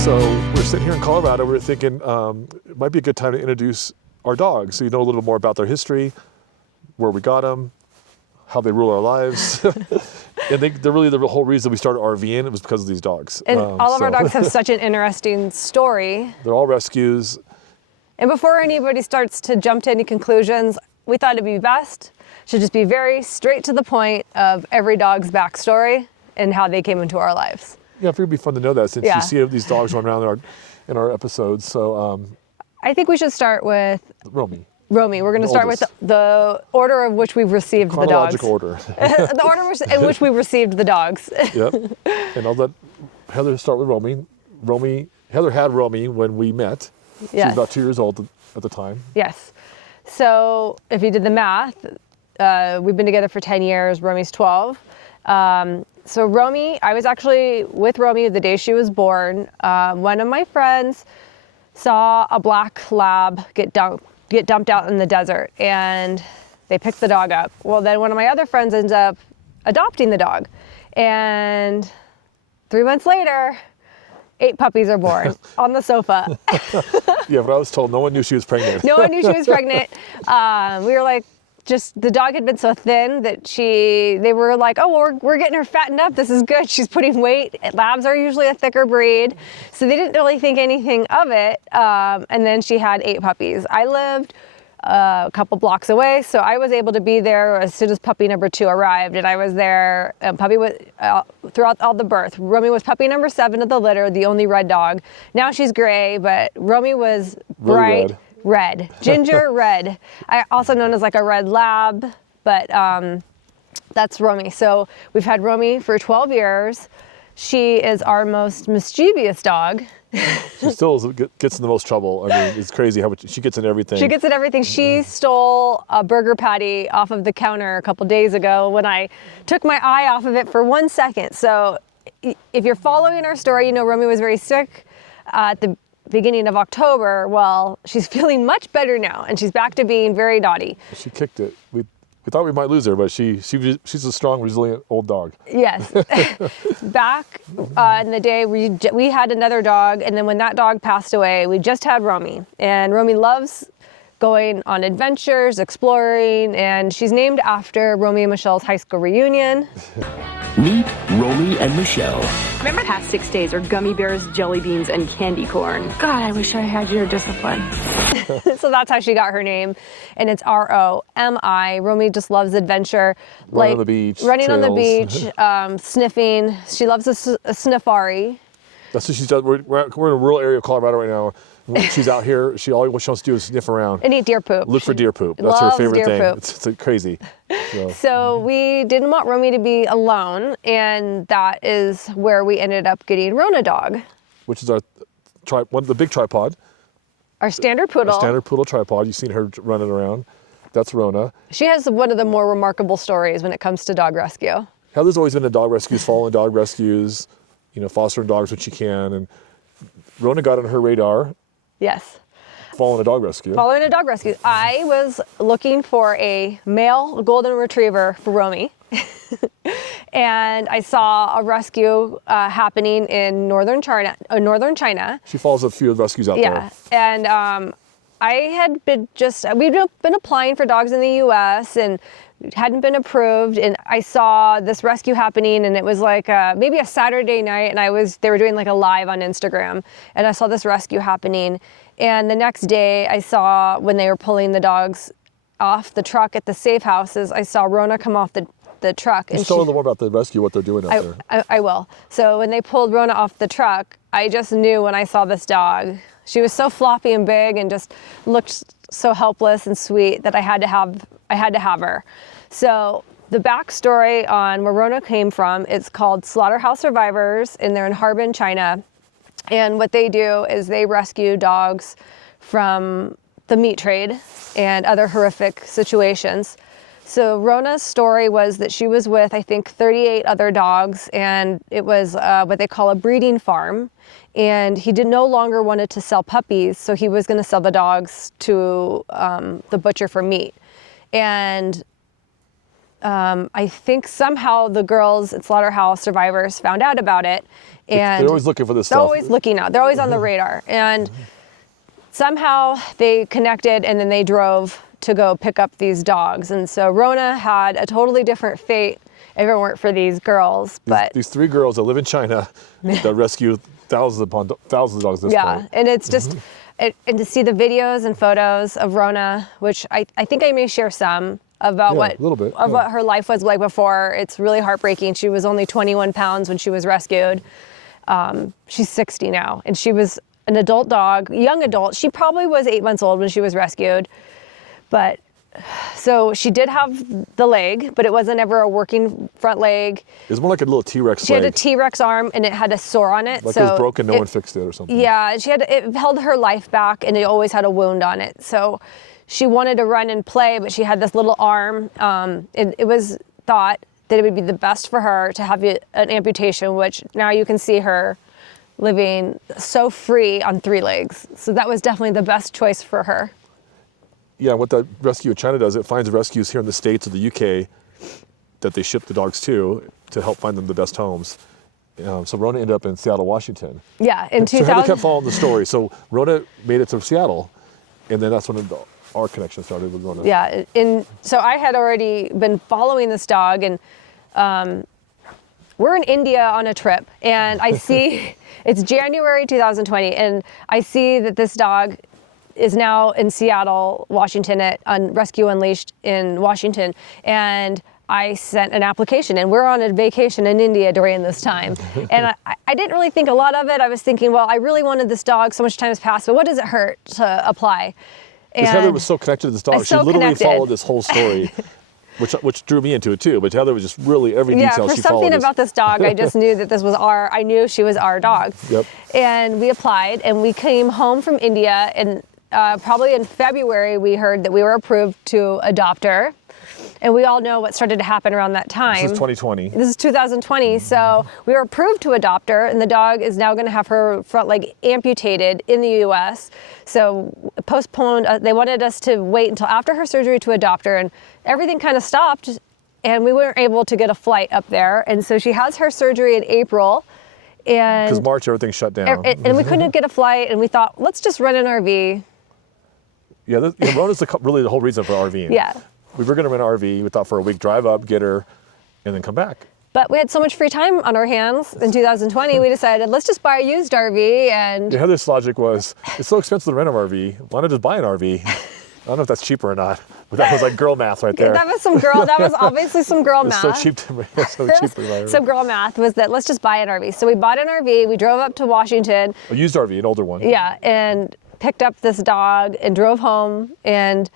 So we're sitting here in Colorado. We're thinking it might be a good time to introduce our dogs, so you know a little more about their history, where we got them, how they rule our lives. And they're really the whole reason we started RVing. It was because of these dogs. And all of our dogs have such an interesting story. They're all rescues. And before anybody starts to jump to any conclusions, we thought it'd be best to just be very straight to the point of every dog's backstory and how they came into our lives. Yeah, I figured it'd be fun to know that since you see these dogs run around in our episodes. So I think we should start with Romy. Romy. We're going to start with the order of which we've received the dogs. Chronological order. The order in which we received the dogs. Yep. And I'll let Heather start with Romy. Heather had Romy when we met. Yes. She was about 2 years old at the time. Yes. So if you did the math, we've been together for 10 years. Romy's 12. So Romy, I was actually with Romy the day she was born. One of my friends saw a black lab get dumped out in the desert, and they picked the dog up. Well, then one of my other friends ends up adopting the dog, and 3 months later, 8 puppies are born on the sofa. Yeah, but I was told no one knew she was pregnant. No one knew she was pregnant. We were like, the dog had been so thin that they were like, oh, well, we're getting her fattened up. This is good. She's putting weight. Labs are usually a thicker breed. So they didn't really think anything of it. And then she had 8 puppies. I lived a couple blocks away, so I was able to be there as soon as puppy number 2 arrived. And I was there, puppy was throughout all the birth. Romy was puppy number 7 of the litter, the only red dog. Now she's gray, but Romy was bright. Red, ginger red. Also known as like a red lab, but that's Romy. So we've had Romy for 12 years. She is our most mischievous dog. She still gets in the most trouble. I mean, it's crazy how much she gets in everything. She gets in everything. She stole a burger patty off of the counter a couple days ago when I took my eye off of it for 1 second. So if you're following our story, you know Romy was very sick at the beginning of October. Well, she's feeling much better now, and she's back to being very naughty. She kicked it. We thought we might lose her, but she's a strong, resilient old dog. Yes. Back in the day, we had another dog, and then when that dog passed away, we just had Romy. And Romy loves going on adventures, exploring, and she's named after Romy and Michelle's high school reunion. Meet Romy and Michelle. Remember past 6 days are gummy bears, jelly beans, and candy corn. God, I wish I had your discipline. So that's how she got her name. And it's R-O-M-I. Romy just loves adventure. Running on the beach. Running on the beach, sniffing. She loves a sniffari. That's what she does. We're in a rural area of Colorado right now. When she's out here, all she wants to do is sniff around. And eat deer poop. Look for deer poop. That's her favorite thing. It's crazy. So we didn't want Romy to be alone, and that is where we ended up getting Rona dog. Which is the big tripawd. Our standard poodle. Our standard poodle tripawd. You've seen her running around. That's Rona. She has one of the more remarkable stories when it comes to dog rescue. Heather's always been in dog rescues, following dog rescues, fostering dogs when she can. And Rona got on her radar. Yes. Following a dog rescue. Following a dog rescue. I was looking for a male golden retriever for Romy. And I saw a rescue happening in northern China. She follows a few rescues out there. Yeah. And I had we'd been applying for dogs in the US and hadn't been approved, and I saw this rescue happening, and it was like maybe a Saturday night, and they were doing like a live on Instagram, and I saw this rescue happening. And the next day I saw, when they were pulling the dogs off the truck at the safe houses, I saw Rona come off the truck. And tell a little more about the rescue, what they're doing out there. I will. So when they pulled Rona off the truck, I just knew when I saw this dog, she was so floppy and big and just looked so helpless and sweet that I had to have her. So the backstory on where Rona came from, it's called Slaughterhouse Survivors, and they're in Harbin, China. And what they do is they rescue dogs from the meat trade and other horrific situations. So Rona's story was that she was with, I think, 38 other dogs, and it was what they call a breeding farm. And he no longer wanted to sell puppies, so he was going to sell the dogs to the butcher for meat. And I think somehow the girls at Slaughterhouse Survivors found out about it. And They're always looking for this they're stuff. always looking out. They're always on the radar. And somehow they connected, and then they drove to go pick up these dogs. And so Rona had a totally different fate if it weren't for these girls. But These 3 girls that live in China that rescue thousands of dogs at this point. and it's just, and to see the videos and photos of Rona, which I think I may share some about Yeah, a little bit, what her life was like before. It's really heartbreaking. She was only 21 pounds when she was rescued. She's 60 now, and she was an adult dog, young adult. She probably was 8 months old when she was rescued. But so she did have the leg, but it wasn't ever a working front leg. It was more like a little T-Rex She leg. had a T-Rex arm, and it had a sore on it. Like so it was broken, no one fixed it or something. Yeah, it held her life back, and it always had a wound on it. So she wanted to run and play, but she had this little arm. It was thought that it would be the best for her to have an amputation, which now you can see her living so free on 3 legs. So that was definitely the best choice for her. Yeah, what that rescue in China does, it finds rescues here in the States or the UK that they ship the dogs to help find them the best homes. So Rona ended up in Seattle, Washington. Yeah, in So Heather 2000. kept following the story. So Rona made it to Seattle, and then that's when our connection started with Rona. Yeah, so I had already been following this dog, and we're in India on a trip, and I see it's January 2020, and I see that this dog is now in Seattle, Washington on Rescue Unleashed in Washington, and I sent an application, and we're on a vacation in India during this time. And I didn't really think a lot of it. I was thinking, well, I really wanted this dog, so much time has passed, but what does it hurt to apply? Because Heather was so connected to this dog. She so literally connected. followed this whole story, which drew me into it too. But Heather was just really every detail for she followed. something about this dog, I just knew that I knew she was our dog. Yep. And we applied, and we came home from India, and probably in February, we heard that we were approved to adopt her. And we all know what started to happen around that time. This is 2020. This is 2020, so we were approved to adopt her, and the dog is now going to have her front leg amputated in the U.S. So postponed. They wanted us to wait until after her surgery to adopt her, and everything kind of stopped, and we weren't able to get a flight up there. And so she has her surgery in April, and Because March, everything shut down. and we couldn't get a flight, and we thought, let's just rent an RV. Yeah, Rona's really the whole reason for RVing. Yeah. We were going to rent an RV. We thought for a week, drive up, get her, and then come back. But we had so much free time on our hands in 2020, we decided, let's just buy a used RV. And Yeah, Heather's logic was, it's so expensive to rent an RV. Why not just buy an RV? I don't know if that's cheaper or not, but that was like girl math right there. that was obviously some girl It's math. so cheap to buy an RV. Some girl math was that let's just buy an RV. So we bought an RV, we drove up to Washington, A used RV, an older one. yeah, and picked up this dog and drove home. And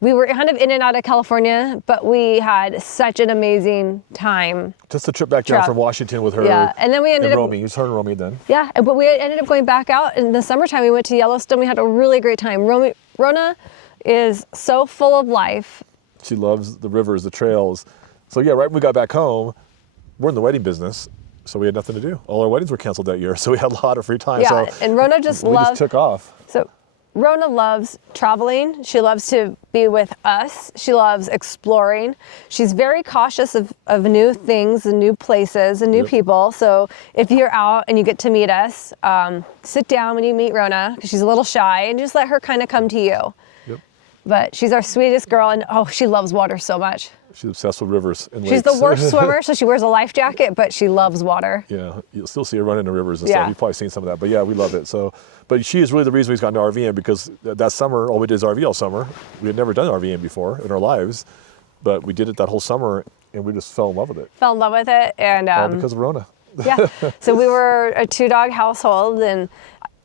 we were kind of in and out of California, but we had such an amazing time. Just a trip back down Trip. from Washington with her. Yeah, and then we ended and up- Romy. It was her and Romy then. Yeah, but we ended up going back out in the summertime. We went to Yellowstone. We had a really great time. Rona is so full of life. She loves the rivers, the trails. So yeah, right when we got back home, we're in the wedding business, so we had nothing to do. All our weddings were canceled that year, so we had a lot of free time. Yeah, so and Rona just we just took off. So Rona loves traveling. She loves to be with us. She loves exploring. She's very cautious of new things and new places and new people. So if you're out and you get to meet us, sit down when you meet Rona, because she's a little shy, and just let her kind of come to you. Yep. But she's our sweetest girl, and she loves water so much. She's obsessed with rivers and She's lakes. the worst swimmer, so she wears a life jacket, but she loves water. Yeah, you'll still see her running the rivers and Yeah. stuff. You've probably seen some of that, but yeah, we love it. So, but she is really the reason we've gotten to RVing, because that summer, all we did is RV all summer. We had never done RVing before in our lives, but we did it that whole summer, and we just fell in love with it. Fell in love with it, and All because of Rona. yeah. So we were a 2-dog household, and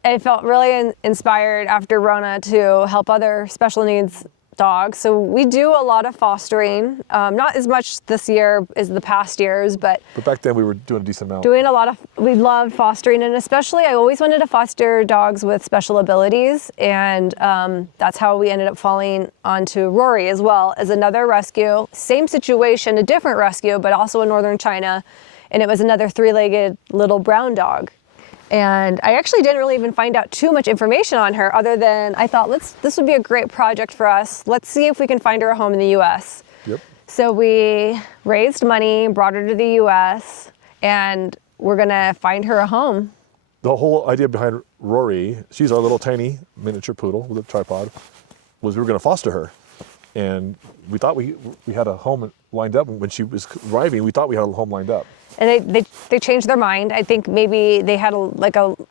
I felt really inspired after Rona to help other special needs dogs. So we do a lot of fostering, not as much this year as the past years, but But back then we were doing a decent amount. we loved fostering, and especially I always wanted to foster dogs with special abilities, and that's how we ended up falling onto Rory as well, as another rescue. Same situation, a different rescue, but also in northern China, and it was another 3-legged little brown dog. And I actually didn't really even find out too much information on her, other than I thought, this would be a great project for us. Let's see if we can find her a home in the U.S. Yep. So we raised money, brought her to the U.S., and we're gonna find her a home. The whole idea behind Rory, she's our little tiny miniature poodle with a tripod, was we were going to foster her. And we thought we had a home lined up. When she was arriving, we thought we had a home lined up. And they changed their mind. I think maybe they had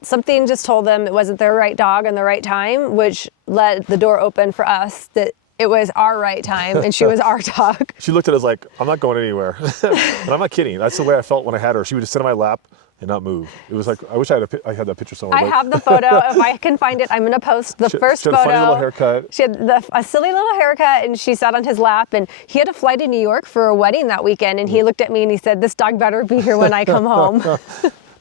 something just told them it wasn't their right dog and the right time, which let the door open for us that it was our right time and she was our dog. She looked at us like, I'm not going anywhere. And I'm not kidding. That's the way I felt when I had her. She would just sit on my lap and not move. It was like, I wish I had that picture somewhere. I have the photo. If I can find it, I'm going to post the first she had photo. a funny little haircut. She had a silly little haircut, and she sat on his lap. And he had a flight to New York for a wedding that weekend. And he looked at me and he said, "This dog better be here when I come home."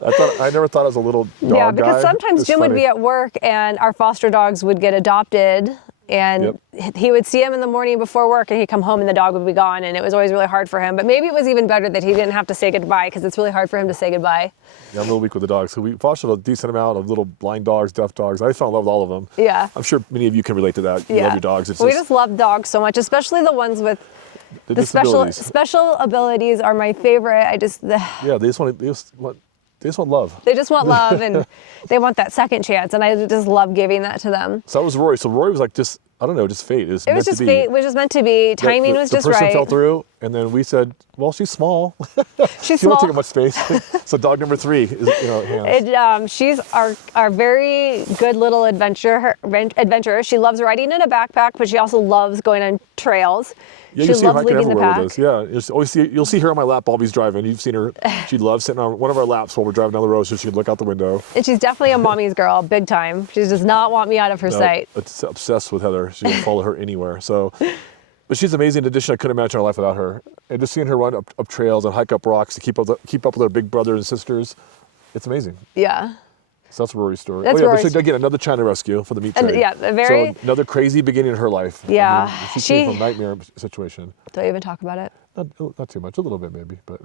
I never thought I was a little dog guy. Yeah, because sometimes It's Jim would funny. be at work, and our foster dogs would get adopted. And he would see him in the morning before work, and he'd come home and the dog would be gone, and it was always really hard for him. But maybe it was even better that he didn't have to say goodbye, because it's really hard for him to say goodbye. Yeah, I'm a little weak with the dogs. So we fostered a decent amount of little blind dogs, deaf dogs. I fell in love with all of them. Yeah. I'm sure many of you can relate to that. You love your dogs. It's We just love dogs so much, especially the ones with the special abilities are my favorite. Yeah, they just want love. They just want love, and they want that second chance, and I just love giving that to them. So that was Rory. So Rory was like just, I don't know, just fate. It was just fate. It was just meant to be. Timing was just right. The person fell through, and then we said, well, she's small. She's she small. won't take up much space. So dog number 3 is, hands. She's our very good little adventurer. She loves riding in a backpack, but she also loves going on trails. Yeah, she you see her loves hiking leading the everywhere pack. with us. Yeah, you'll see her on my lap while he's driving. You've seen her. She loves sitting on one of our laps while we're driving down the road so she can look out the window. And she's definitely a mommy's girl, big time. She does not want me out of her sight. It's obsessed with Heather. She can follow her anywhere. So, but she's an amazing addition. I couldn't imagine our life without her. And just seeing her run up trails and hike up rocks to keep up with her big brother and sisters, it's amazing. Yeah. So that's Rory's story. That's Rory's. But so again, another China rescue for the meat trade. And, so another crazy beginning in her life. Yeah. I mean, she came from a nightmare situation. Don't even talk about it. Not too much, a little bit maybe, but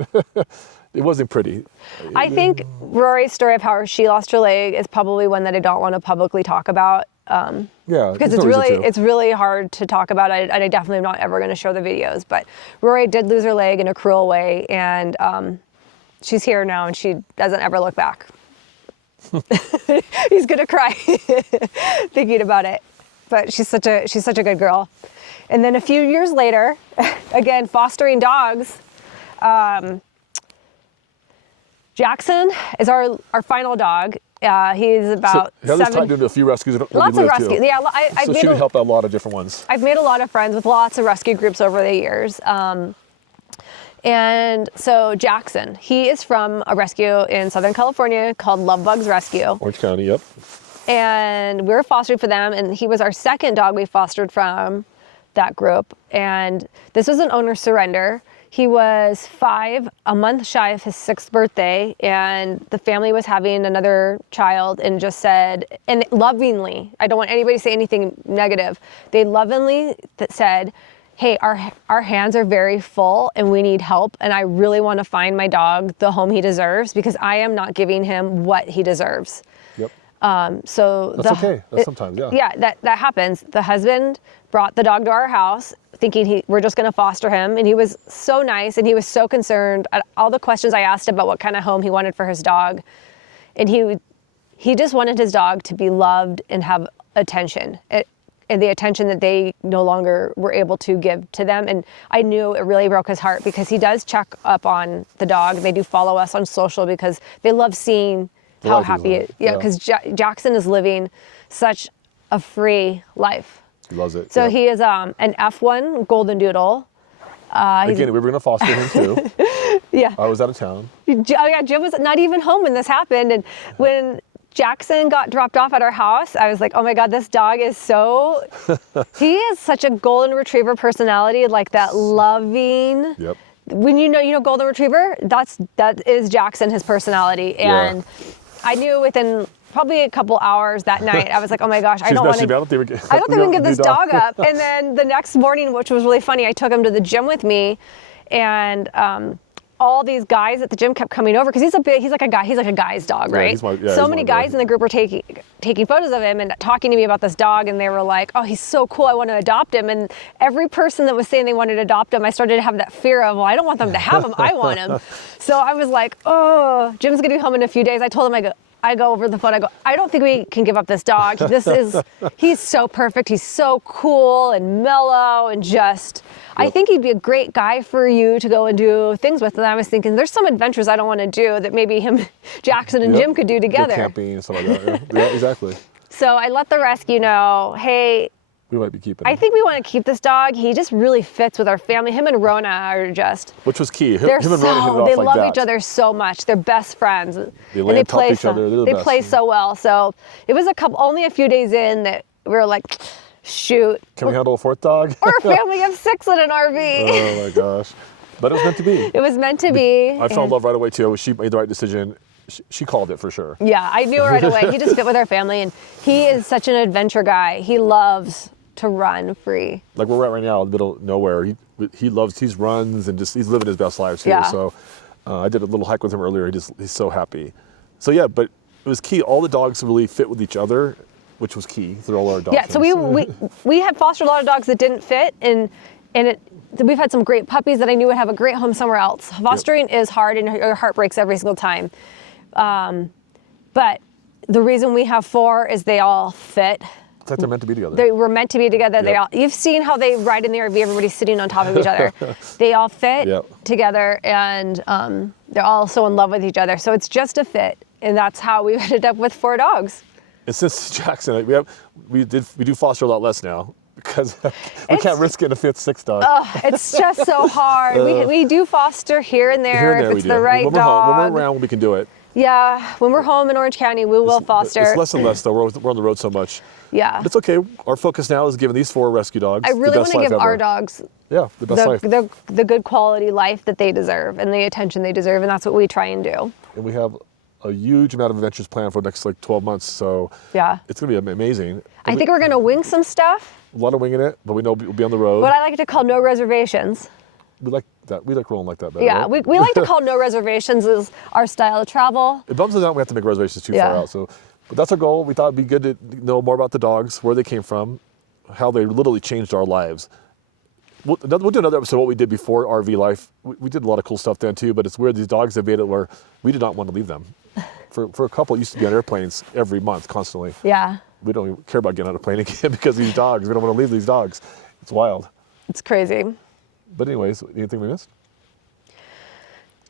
it wasn't pretty. I think Rory's story of how she lost her leg is probably one that I don't want to publicly talk about. Because it's really hard to talk about. I definitely am not ever going to show the videos. But Rory did lose her leg in a cruel way, and she's here now, and she doesn't ever look back. He's gonna cry thinking about it, but she's such a good girl. And then a few years later, again fostering dogs, Jackson is our final dog. He's about Heather's tied into a few rescues. Lots of rescues. Yeah, so she can help out a lot of different ones. I've made a lot of friends with lots of rescue groups over the years. And so Jackson, he is from a rescue in Southern California called Love Bugs Rescue. Orange County, yep. And we were fostering for them, and he was our second dog we fostered from that group. And this was an owner surrender. He was 5, a month shy of his 6th birthday, and the family was having another child and just said, and lovingly, I don't want anybody to say anything negative, they lovingly said, hey, our hands are very full and we need help, and I really want to find my dog the home he deserves because I am not giving him what he deserves. Yep. So that's okay. That's sometimes, yeah. Yeah, that happens. The husband brought the dog to our house thinking we're just going to foster him, and he was so nice and he was so concerned at all the questions I asked about what kind of home he wanted for his dog. And he just wanted his dog to be loved and have attention. And the attention that they no longer were able to give to them. And I knew it really broke his heart because he does check up on the dog. They do follow us on social because they love seeing how happy it is. Yeah, because Jackson is living such a free life. He loves it. So he is an F1 Golden Doodle. Again, we were going to foster him too. Yeah. I was out of town. Jim was not even home when this happened. And when Jackson got dropped off at our house, I was like, oh my God, this dog is he is such a golden retriever personality, like that loving. Yep. When you know golden retriever, that is Jackson, his personality. And I knew within probably a couple hours that night, I was like, oh my gosh, I don't think we can give this dog up. And then the next morning, which was really funny, I took him to the gym with me, and all these guys at the gym kept coming over because he's like a guy's dog, right? So many guys in the group were taking photos of him and talking to me about this dog, and they were like, "Oh, he's so cool! I want to adopt him." And every person that was saying they wanted to adopt him, I started to have that fear of, well, I don't want them to have him. I want him. So I was like, "Oh, Jim's gonna be home in a few days." I told him, I go over the phone. I go, "I don't think we can give up this dog. He's so perfect. He's so cool and mellow and just. I think he'd be a great guy for you to go and do things with." And I was thinking, there's some adventures I don't want to do that maybe him, Jackson and Jim could do together. Go camping and stuff like that. Yeah, exactly. So I let the rescue know, hey, we might be keeping him. I think we want to keep this dog. He just really fits with our family. Him and Rona are just. Which was key. Him and Rona hit it off they like love that. each other so much. They're best friends. They play each other. They're the They best. play so well. So it was only a few days in that we were like, shoot. Can we handle a fourth dog? We're a family of 6 in an RV. Oh my gosh. But it was meant to be. It was meant to be. I fell in love right away too. She made the right decision. She called it for sure. Yeah, I knew right away. He just fit with our family, and he is such an adventure guy. He loves to run free. Like where we're at right now, in the middle of nowhere. He runs and he's living his best life too. Yeah. So I did a little hike with him earlier. He's so happy. So yeah, but it was key. All the dogs really fit with each other, which was key through all our adoptions. Yeah, so we had fostered a lot of dogs that didn't fit, and we've had some great puppies that I knew would have a great home somewhere else. Fostering is hard, and your heart breaks every single time. But the reason we have 4 is they all fit. It's like they're meant to be together. They were meant to be together. Yep. You've seen how they ride in the RV, everybody's sitting on top of each other. They all fit together, and they're all so in love with each other. So it's just a fit, and that's how we ended up with 4 dogs. And since Jackson, we do foster a lot less now because we can't risk getting a 5th, 6th dog. It's just so hard. We do foster here and there if it's the right when dog. When we're around, we can do it. Yeah, when we're home in Orange County, we will foster. It's less and less though. We're on the road so much. Yeah. But it's okay. Our focus now is giving these 4 rescue dogs I really the want best to life give ever. our dogs the best life. the good quality life that they deserve and the attention they deserve, and that's what we try and do. And we have a huge amount of adventures planned for the next 12 months. So yeah, it's going to be amazing. I think we're going to wing some stuff. A lot of winging it, but we know we'll be on the road. What I like to call no reservations. We like that. We like rolling like that better. Yeah, right? we like to call no reservations is our style of travel. It bums us out. We have to make reservations too far out. So, but that's our goal. We thought it'd be good to know more about the dogs, where they came from, how they literally changed our lives. We'll do another episode of what we did before RV life. We did a lot of cool stuff then too, but it's weird these dogs have made it where we did not want to leave them. For a couple, it used to be on airplanes every month, constantly. Yeah. We don't even care about getting on a plane again because of these dogs. We don't want to leave these dogs. It's wild. It's crazy. But anyways, anything we missed?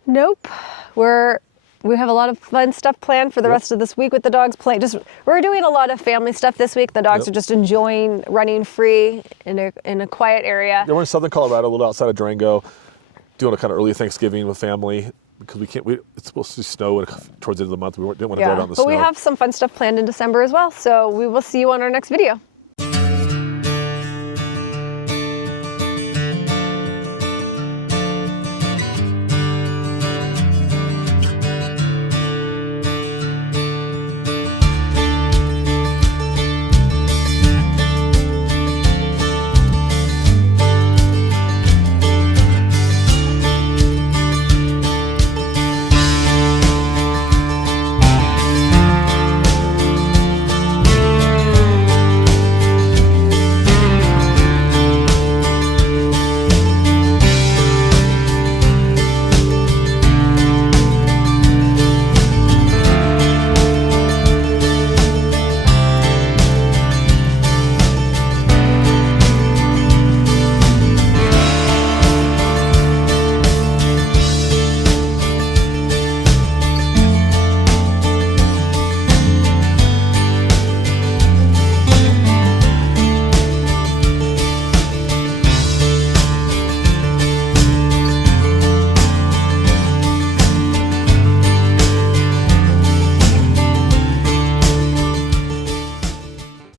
Nope. We have a lot of fun stuff planned for the rest of this week with the dogs playing. We're doing a lot of family stuff this week. The dogs are just enjoying running free in a quiet area. Yeah, we're in southern Colorado, a little outside of Durango, doing a kind of early Thanksgiving with family because it's supposed to snow towards the end of the month. We didn't want to go down in the snow. But we have some fun stuff planned in December as well. So we will see you on our next video.